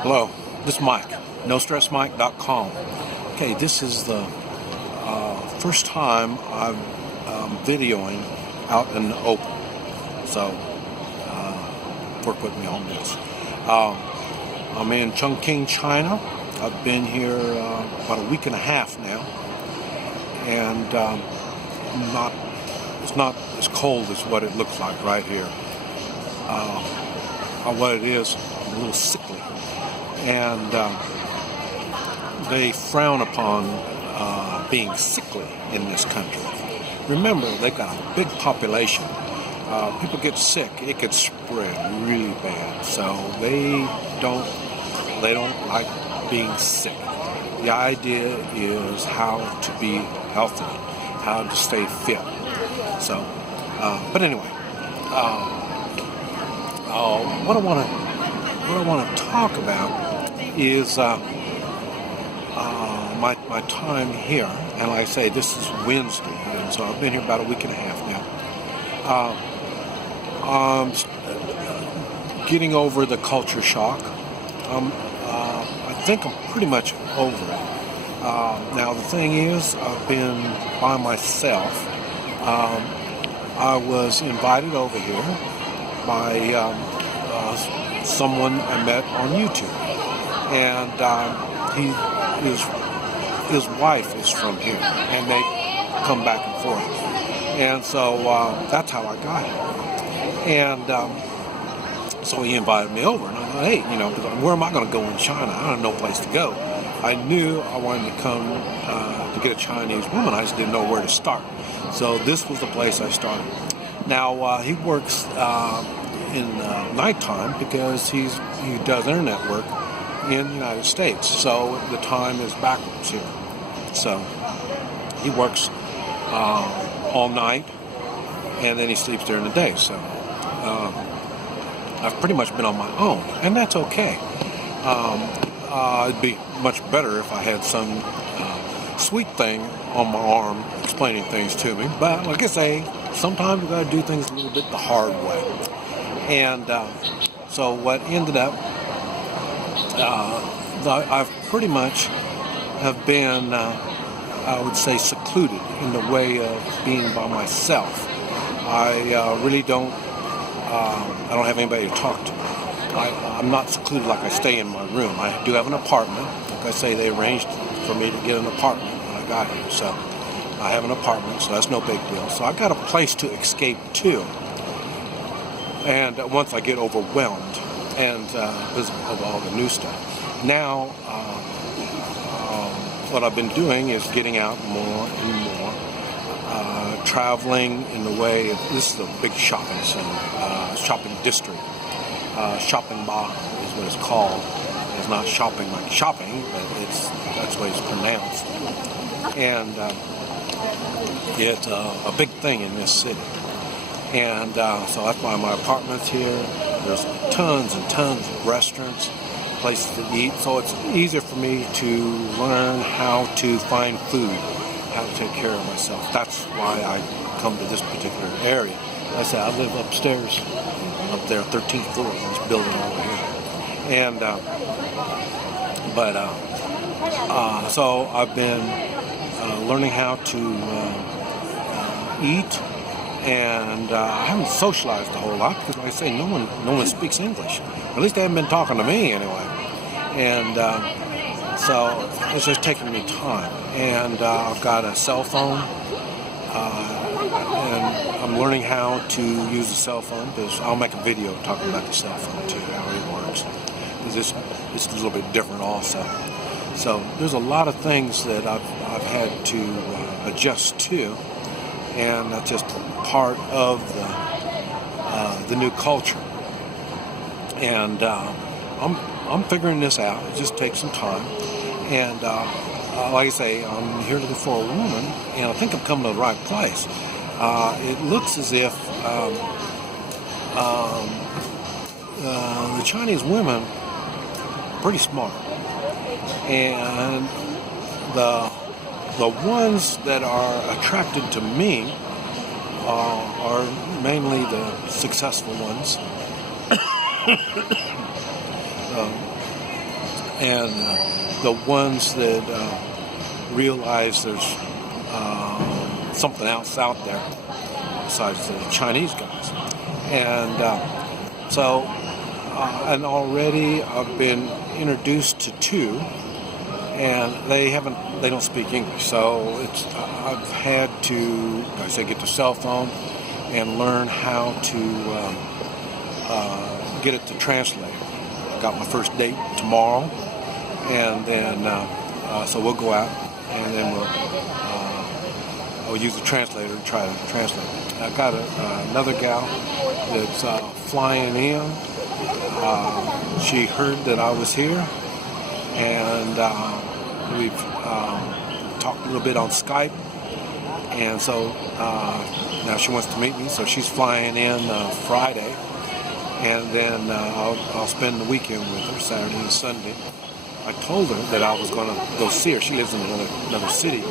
Hello, this is Mike, NoStressMike.com. Okay, this is the first time I'm videoing out in the open, so work with me on this. I'm in Chongqing, China. I've been here about a week and a half now, and it's not as cold as what it looks like right here. What it is, I'm a little sickly. And they frown upon being sickly in this country. Remember, they've got a big population. People get sick; it could spread really bad. So they don't like being sick. The idea is how to be healthy, how to stay fit. So, but anyway, what I want to talk about is my time here, and like I say, this is Wednesday, and so I've been here about a week and a half now. I'm getting over the culture shock. I think I'm pretty much over it. Now the thing is, I've been by myself. I was invited over here by someone I met on YouTube. And his wife is from here, and they come back and forth. And so that's how I got here. And so he invited me over, and I thought, hey, where am I going to go in China? I don't know no place to go. I knew I wanted to come to get a Chinese woman. I just didn't know where to start. So this was the place I started. Now he works in nighttime because he does internet work in the United States, so the time is backwards here. So he works all night, and then he sleeps during the day. So I've pretty much been on my own, and that's okay. It'd be much better if I had some sweet thing on my arm explaining things to me, but like I say, sometimes you got to do things a little bit the hard way. And so what ended up, I've pretty much have been, I would say, secluded in the way of being by myself. I really don't, I don't have anybody to talk to. I'm not secluded like I stay in my room. I do have an apartment. Like I say, they arranged for me to get an apartment when I got here. So I have an apartment, so that's no big deal. So I got a place to escape to. And once I get overwhelmed and because of all the new stuff. Now, what I've been doing is getting out more and more, traveling in the way of, this is a big shopping center, shopping district. Shopping ba is what it's called. It's not shopping like shopping, but that's the way it's pronounced. And it's a big thing in this city. And so that's why my apartment's here. There's tons and tons of restaurants, places to eat. So it's easier for me to learn how to find food, how to take care of myself. That's why I come to this particular area. Like I said, I live upstairs, up there, 13th floor in this building over here. And, so I've been learning how to eat. And I haven't socialized a whole lot because, like I say, no one speaks English. At least they haven't been talking to me anyway. And so it's just taking me time. And I've got a cell phone, and I'm learning how to use the cell phone. I'll make a video talking about the cell phone too, how it works. It's a little bit different also. So there's a lot of things that I've had to adjust to. And that's just part of the new culture. And I'm figuring this out. It just takes some time. And like I say, I'm here looking for a woman, and I think I'm coming to the right place. It looks as if the Chinese women are pretty smart, and the ones that are attracted to me are mainly the successful ones. And the ones that realize there's something else out there besides the Chinese guys. And and already I've been introduced to two, and they don't speak English, so I've had to, like I say, get the cell phone and learn how to get it to translate. I got my first date tomorrow, and then so we'll go out, and then I'll use the translator to try to translate. I got another gal that's flying in. She heard that I was here, and we've talked a little bit on Skype, and so now she wants to meet me, so she's flying in Friday, and then I'll spend the weekend with her, Saturday and Sunday. I told her that I was going to go see her. She lives in another city.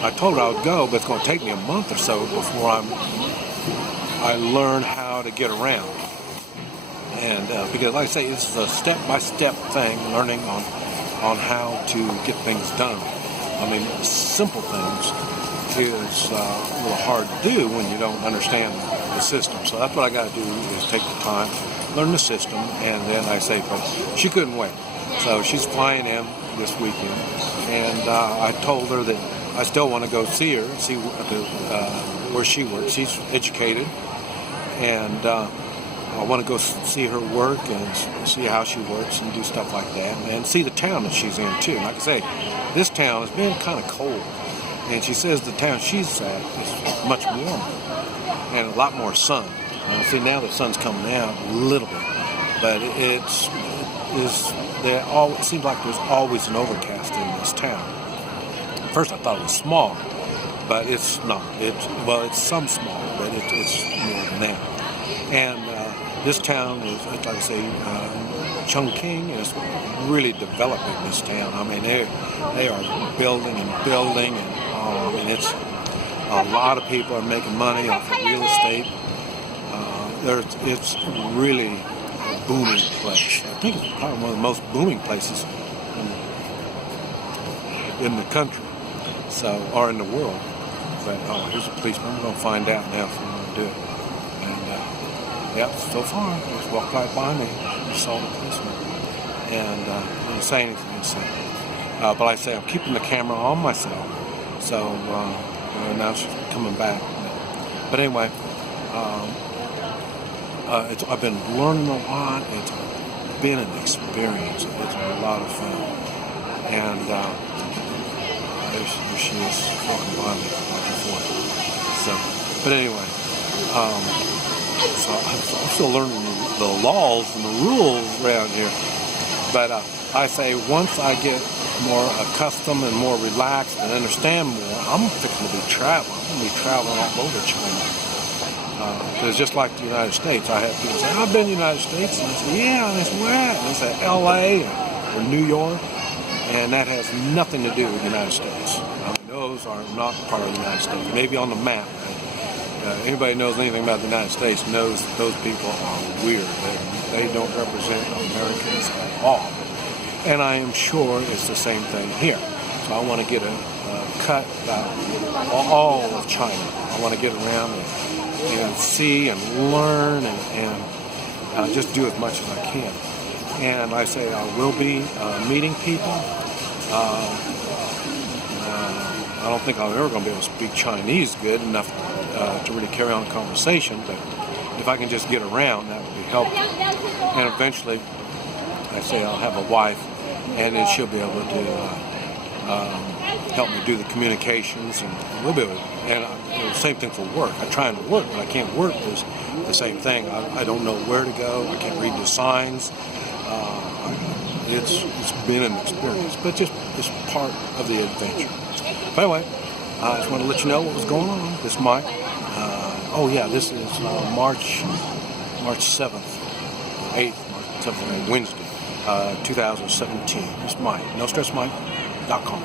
I told her I would go, but it's going to take me a month or so before I learn how to get around. And because, like I say, it's a step-by-step thing, learning on how to get things done. I mean, simple things is a little hard to do when you don't understand the system. So that's what I got to do, is take the time, learn the system, and then I say, but she couldn't wait. So she's flying in this weekend, and I told her that I still want to go see her, see where she works. She's educated, and I want to go see her work and see how she works and do stuff like that, and see the town that she's in too. Like I say, this town has been kind of cold, and she says the town she's at is much warmer and a lot more sun. See, now the sun's coming out a little bit, but it seems like there's always an overcast in this town. At first I thought it was small, but it's not. It's some small, but it's more than that. And this town is, like I say, Chongqing is really developing this town. I mean, they are building and building, and I mean, it's a lot of people are making money off of real estate. It's really a booming place. I think it's probably one of the most booming places in the country, or in the world. But here's a policeman. We're going to find out now if we're going to do it. Yeah, so far, he just walked right by me. I saw the policeman. And didn't say anything. So, but like I say, I'm keeping the camera on myself. So now she's coming back. But anyway, I've been learning a lot. It's been an experience. It's a lot of fun. And there she is, walking by me back and forth. So, but anyway, so I'm still learning the laws and the rules around here. But I say once I get more accustomed and more relaxed and understand more, I'm fixing to be traveling. I'm going to be traveling all over China. Because just like the United States, I have people say, I've been to the United States. And I say, yeah, and it's where? And they say L.A. or New York. And that has nothing to do with the United States. I mean, those are not part of the United States. Maybe on the map. Anybody who knows anything about the United States knows that those people are weird. They don't represent Americans at all. And I am sure it's the same thing here. So I want to get a cut about all of China. I want to get around and see and learn and just do as much as I can. And like I say, I will be meeting people. I don't think I'm ever going to be able to speak Chinese good enough to really carry on a conversation, but if I can just get around, that would be helpful. And eventually, I say I'll have a wife, and then she'll be able to help me do the communications, and we'll be able to, and the same thing for work. I try and work, but I can't work. There's the same thing. I don't know where to go. I can't read the signs. It's been an experience, but just part of the adventure. But anyway, I just want to let you know what was going on. This Mike. This is March 7th, 8th, Wednesday, 2017. This Mike. NoStressMike.com.